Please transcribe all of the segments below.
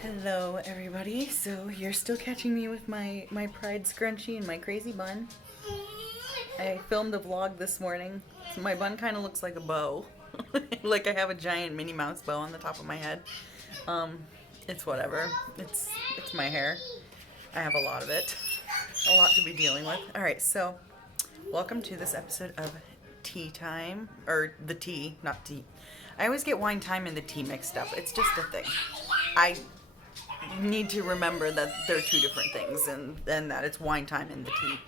Hello, everybody. So you're still catching me with my pride scrunchie and my crazy bun. I filmed a vlog this morning. So my bun kind of looks like a bow, like I have a giant Minnie Mouse bow on the top of my head. Um, it's whatever. It's my hair. I have a lot of it. A lot to be dealing with. All right, so welcome to this episode of Tea Time, or the tea, not tea. I always get wine time and the tea mixed up. It's just a thing. I need to remember that they're two different things and that it's wine time and the tea.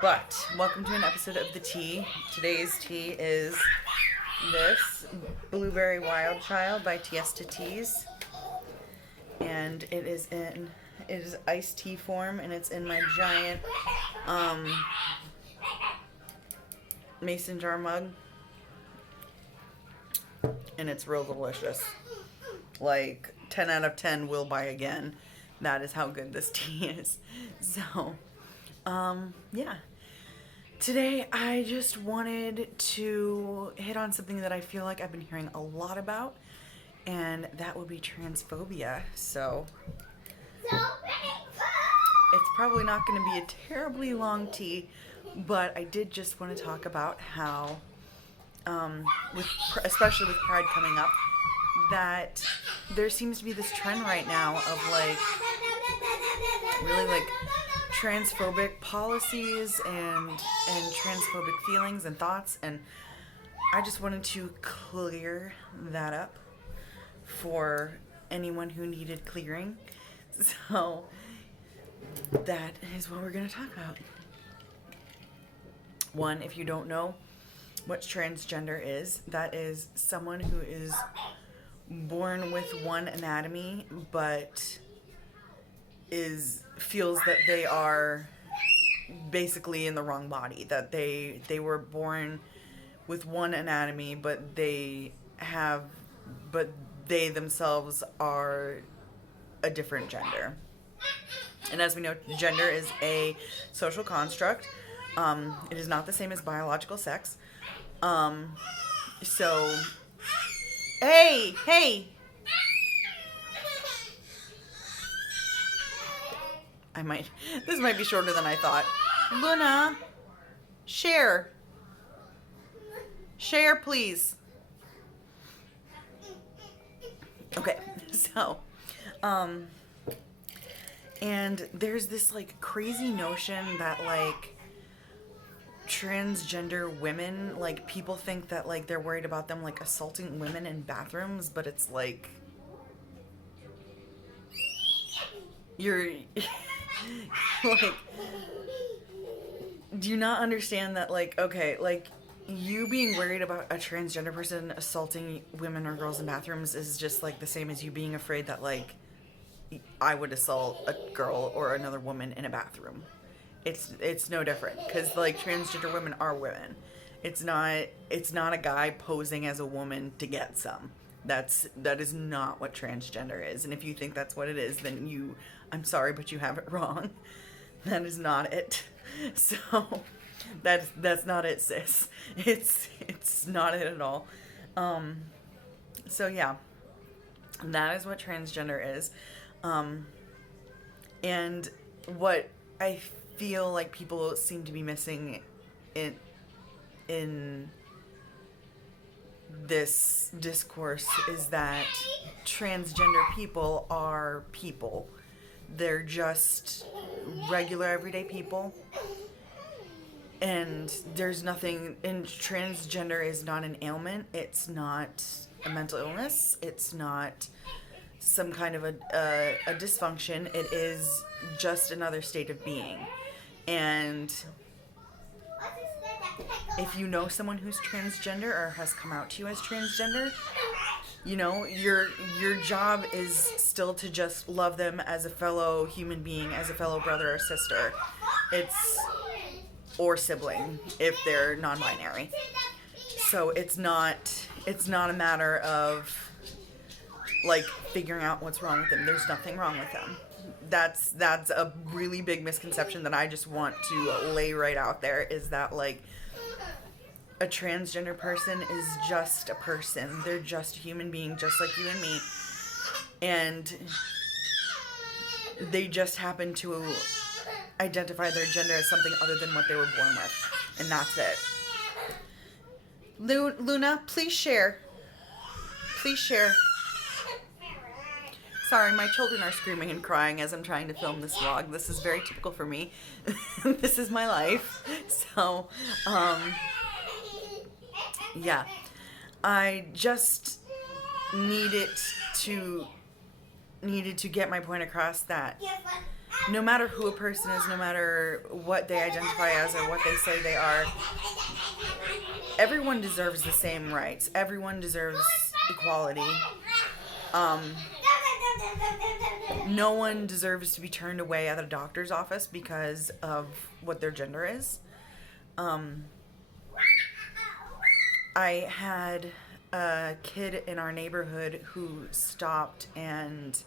But welcome to an episode of the tea. Today's tea is this Blueberry Wild Child by Tiesta Teas. And it is iced tea form, and it's in my giant mason jar mug. And it's real delicious. Like 10 out of 10 will buy again. That is how good this tea is. So, yeah. Today I just wanted to hit on something that I feel like I've been hearing a lot about, and that would be transphobia. So, it's probably not going to be a terribly long tea, but I did just want to talk about how, especially with Pride coming up, that there seems to be this trend right now of really transphobic policies and transphobic feelings and thoughts, and I just wanted to clear that up for anyone who needed clearing. So that is what we're going to talk about. One, if you don't know what transgender is, that is someone who is born with one anatomy but feels that they are basically in the wrong body, that they were born with one anatomy but they themselves are a different gender. And as we know, gender is a social construct. It is not the same as biological sex. So Hey! This might be shorter than I thought. Luna, share, please. Okay, so, and there's this crazy notion that transgender women, people think that they're worried about them assaulting women in bathrooms, but it's you're do you not understand that you being worried about a transgender person assaulting women or girls in bathrooms is just the same as you being afraid that I would assault a girl or another woman in a bathroom. It's no different, because transgender women are women. It's not a guy posing as a woman to get some. That is not what transgender is. And if you think that's what it is, then I'm sorry, but you have it wrong. That is not it. So that's not it, sis. It's not it at all. So yeah, that is what transgender is. And what I feel like people seem to be missing in this discourse is that transgender people are people. They're just regular everyday people, and there's nothing, and transgender is not an ailment. It's not a mental illness. It's not some kind of a dysfunction. It is just another state of being. And if you know someone who's transgender or has come out to you as transgender, your job is still to just love them as a fellow human being, as a fellow brother or sister. Or sibling if they're non-binary. So it's not a matter of figuring out what's wrong with them. There's nothing wrong with them. That's a really big misconception that I just want to lay right out there, is that a transgender person is just a person. They're just a human being, just like you and me. and they just happen to identify their gender as something other than what they were born with, and that's it. Luna, please share. Please share. Sorry, my children are screaming and crying as I'm trying to film this vlog. This is very typical for me. This is my life. So, yeah. I just needed to get my point across that no matter who a person is, no matter what they identify as or what they say they are, everyone deserves the same rights. Everyone deserves equality. No one deserves to be turned away at a doctor's office because of what their gender is. I had a kid in our neighborhood who stopped and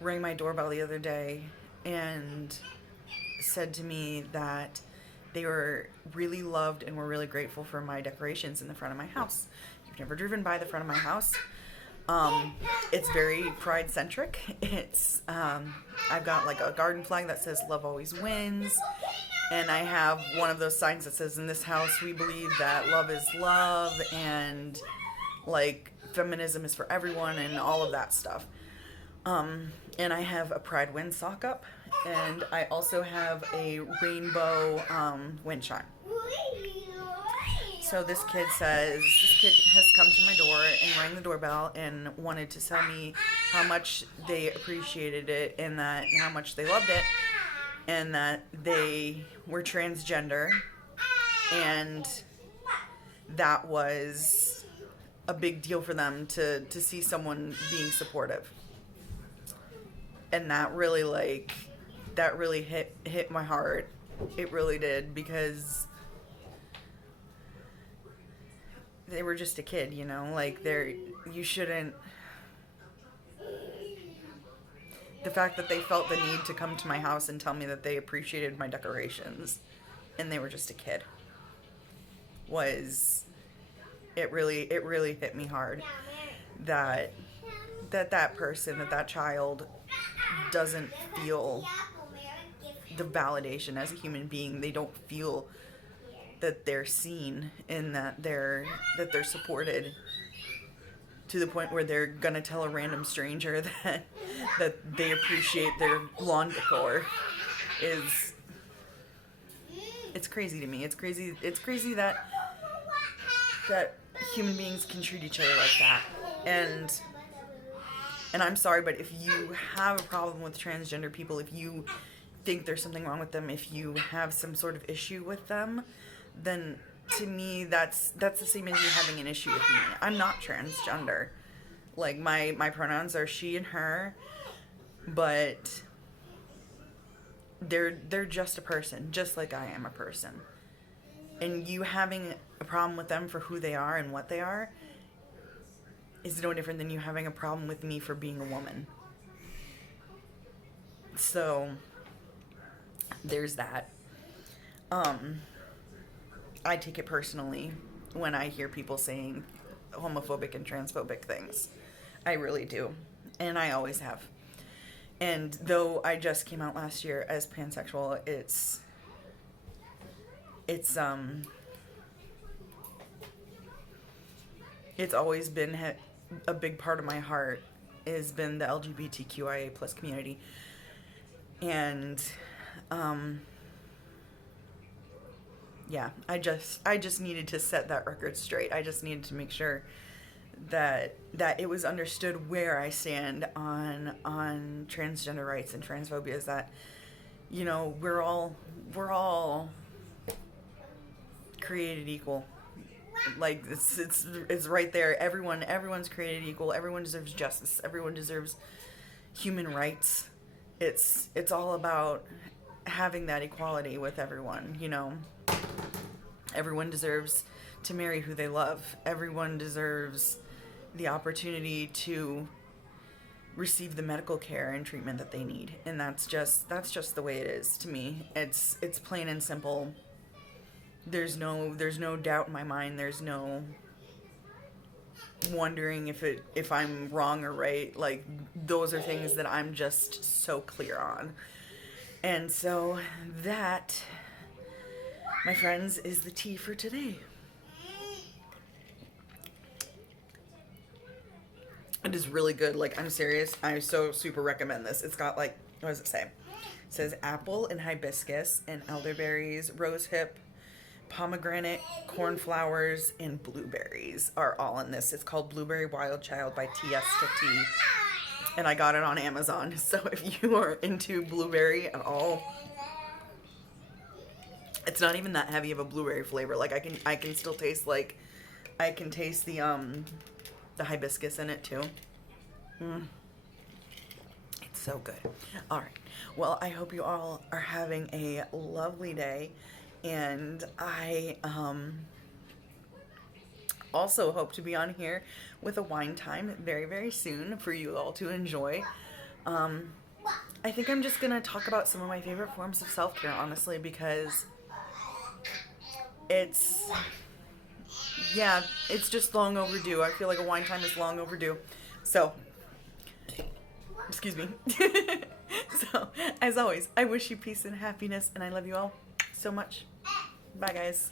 rang my doorbell the other day and said to me that they were really loved and were really grateful for my decorations in the front of my house. If you've never driven by the front of my house, it's very pride centric. It's I've got like a garden flag that says love always wins, and I have one of those signs that says in this house we believe that love is love and like feminism is for everyone and all of that stuff. And I have a pride wind sock up, and I also have a rainbow wind chime. So this kid has come to my door and rang the doorbell and wanted to tell me how much they appreciated it and how much they loved it and that they were transgender, and that was a big deal for them to see someone being supportive. And that really hit my heart. It really did, because they were just a kid, you know, like you shouldn't, the fact that they felt the need to come to my house and tell me that they appreciated my decorations and they were just a kid it really hit me hard that child doesn't feel the validation as a human being. They don't feel that they're seen and that they're supported to the point where they're gonna tell a random stranger that they appreciate their lawn decor. It's crazy to me. It's crazy that human beings can treat each other like that. And I'm sorry, but if you have a problem with transgender people, if you think there's something wrong with them, if you have some sort of issue with them, then to me that's the same as you having an issue with me. I'm not transgender. Like my pronouns are she and her, but they're just a person, just like I am a person. And you having a problem with them for who they are and what they are is no different than you having a problem with me for being a woman. So there's that. I take it personally when I hear people saying homophobic and transphobic things. I really do. And I always have. And though I just came out last year as pansexual, it's always been a big part of my heart has been the LGBTQIA plus community. And yeah, I just needed to set that record straight. I just needed to make sure that it was understood where I stand on transgender rights and transphobia, is that, you know, we're all created equal. Like it's right there. Everyone's created equal. Everyone deserves justice. Everyone deserves human rights. It's all about having that equality with everyone, you know. Everyone deserves to marry who they love. Everyone deserves the opportunity to receive the medical care and treatment that they need. And that's just the way it is to me. It's plain and simple. There's no doubt in my mind. There's no wondering if I'm wrong or right. Like, those are things that I'm just so clear on. And so that, my friends, is the tea for today. It is really good. Like, I'm serious. I so super recommend this. It's got, like, what does it say? It says apple and hibiscus and elderberries, rosehip, pomegranate, cornflowers, and blueberries are all in this. It's called Blueberry Wild Child by T.S. Tea. And I got it on Amazon. So if you are into blueberry at all, it's not even that heavy of a blueberry flavor. Like, I can still taste, like, I can taste the hibiscus in it too. It's so good. All right. Well, I hope you all are having a lovely day, and I also hope to be on here with a wine time very, very soon for you all to enjoy. I think I'm just gonna talk about some of my favorite forms of self-care, honestly, because it's just long overdue. I feel like a wine time is long overdue. So, excuse me. So, as always, I wish you peace and happiness, and I love you all so much. Bye, guys.